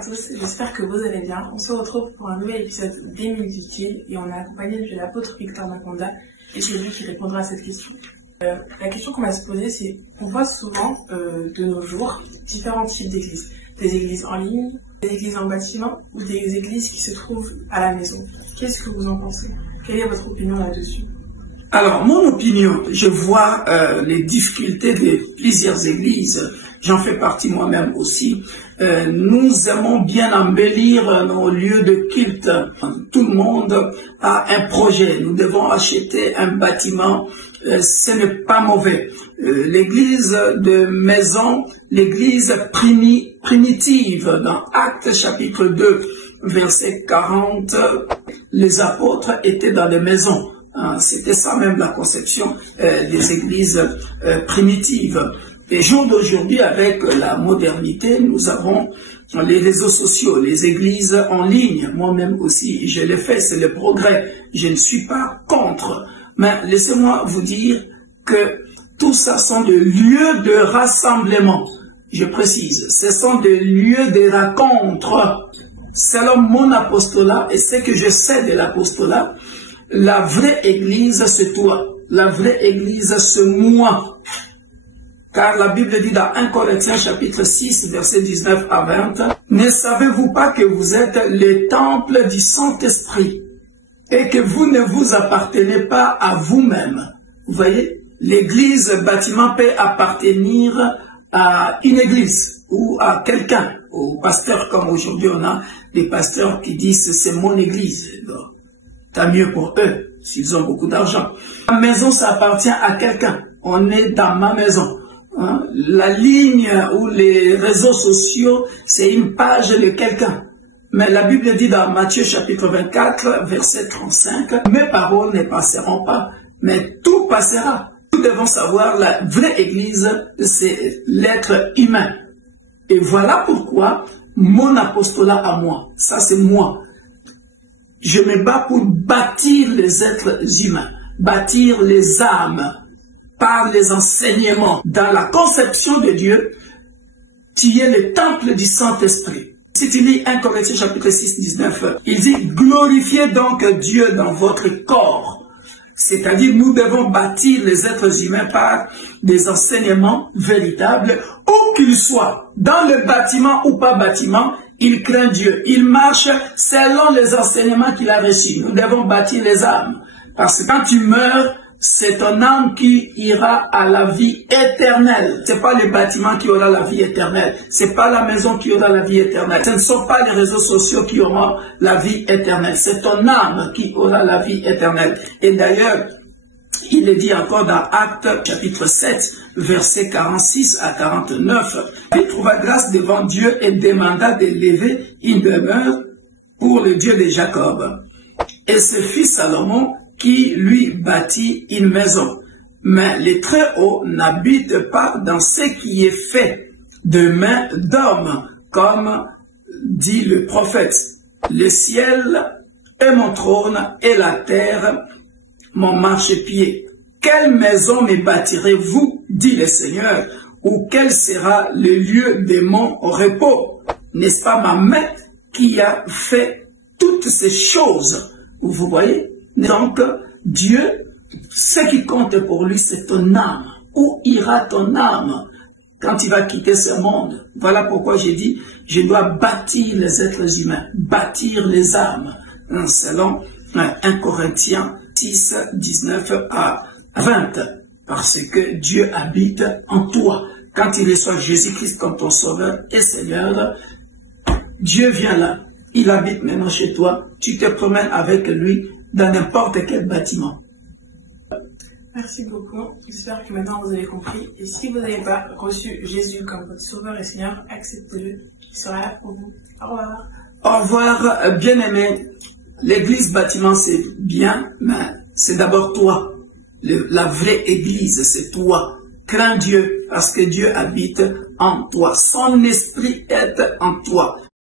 tous, j'espère que vous allez bien. On se retrouve pour un nouvel épisode d'Emile et on est accompagné de l'apôtre Victor Maconda et c'est lui qui répondra à cette question. La question qu'on va se poser, c'est on voit souvent de nos jours différents types d'églises. Des églises en ligne, des églises en bâtiment ou des églises qui se trouvent à la maison. Qu'est-ce que vous en pensez? Quelle est votre opinion là-dessus? Alors, mon opinion, je vois les difficultés de plusieurs églises. J'en fais partie moi-même aussi. Nous aimons bien embellir nos lieux de culte. Tout le monde a un projet. Nous devons acheter un bâtiment. Ce n'est pas mauvais. L'église de maison, l'église primitive, dans Actes chapitre 2, verset 40, les apôtres étaient dans les maisons. C'était ça même la conception des églises primitives. Et jour d'aujourd'hui, avec la modernité, nous avons les réseaux sociaux, les églises en ligne. Moi-même aussi, je l'ai fait, c'est le progrès. Je ne suis pas contre. Mais laissez-moi vous dire que tout ça sont des lieux de rassemblement. Je précise, ce sont des lieux de rencontre. Selon mon apostolat et ce que je sais de l'apostolat, la vraie église, c'est toi. La vraie église, c'est moi. Car la Bible dit dans 1 Corinthiens chapitre 6, verset 19 à 20, « Ne savez-vous pas que vous êtes le temple du Saint-Esprit et que vous ne vous appartenez pas à vous-même » Vous voyez, l'église bâtiment peut appartenir à une église ou à quelqu'un, au pasteur, comme aujourd'hui on a des pasteurs qui disent « c'est mon église ». Tant mieux pour eux, s'ils ont beaucoup d'argent. La maison, ça appartient à quelqu'un. On est dans ma maison. La ligne ou les réseaux sociaux, c'est une page de quelqu'un. Mais la Bible dit dans Matthieu chapitre 24, verset 35, « Mes paroles ne passeront pas, mais tout passera. » Nous devons savoir, la vraie église, c'est l'être humain. Et voilà pourquoi mon apostolat à moi, ça c'est moi. Je me bats pour bâtir les êtres humains, bâtir les âmes par les enseignements. Dans la conception de Dieu, tu es le temple du Saint-Esprit. Si tu lis 1 Corinthiens chapitre 6, 19, il dit « Glorifiez donc Dieu dans votre corps ». C'est-à-dire, nous devons bâtir les êtres humains par des enseignements véritables, où qu'ils soient, dans le bâtiment ou pas bâtiment, il craint Dieu. Il marche selon les enseignements qu'il a reçus. Nous devons bâtir les âmes. Parce que quand tu meurs, c'est ton âme qui ira à la vie éternelle. Ce n'est pas le bâtiment qui aura la vie éternelle. Ce n'est pas la maison qui aura la vie éternelle. Ce ne sont pas les réseaux sociaux qui auront la vie éternelle. C'est ton âme qui aura la vie éternelle. Et d'ailleurs, il est dit encore dans Actes chapitre 7, versets 46 à 49. Il trouva grâce devant Dieu et demanda de lever une demeure pour le Dieu de Jacob. Et ce fut Salomon qui lui bâtit une maison. Mais le Très-Haut n'habite pas dans ce qui est fait de main d'homme, comme dit le prophète. Le ciel est mon trône et la terre mon marchepied. Quelle maison me bâtirez-vous, dit le Seigneur, ou quel sera le lieu de mon repos? N'est-ce pas ma main qui a fait toutes ces choses? Vous voyez? Donc, Dieu, ce qui compte pour lui, c'est ton âme. Où ira ton âme quand il va quitter ce monde? Voilà pourquoi j'ai dit, je dois bâtir les êtres humains, bâtir les âmes, selon 1 Corinthiens 6, 19 à 20. Parce que Dieu habite en toi. Quand il reçoit Jésus-Christ comme ton sauveur et Seigneur, Dieu vient là. Il habite maintenant chez toi. Tu te promènes avec lui dans n'importe quel bâtiment. Merci beaucoup. J'espère que maintenant vous avez compris. Et si vous n'avez pas reçu Jésus comme votre sauveur et Seigneur, acceptez-le. Il sera là pour vous. Au revoir. Au revoir, bien-aimé. L'église bâtiment, c'est bien, mais c'est d'abord toi. La vraie église, c'est toi. Crains Dieu, parce que Dieu habite en toi. Son esprit est en toi.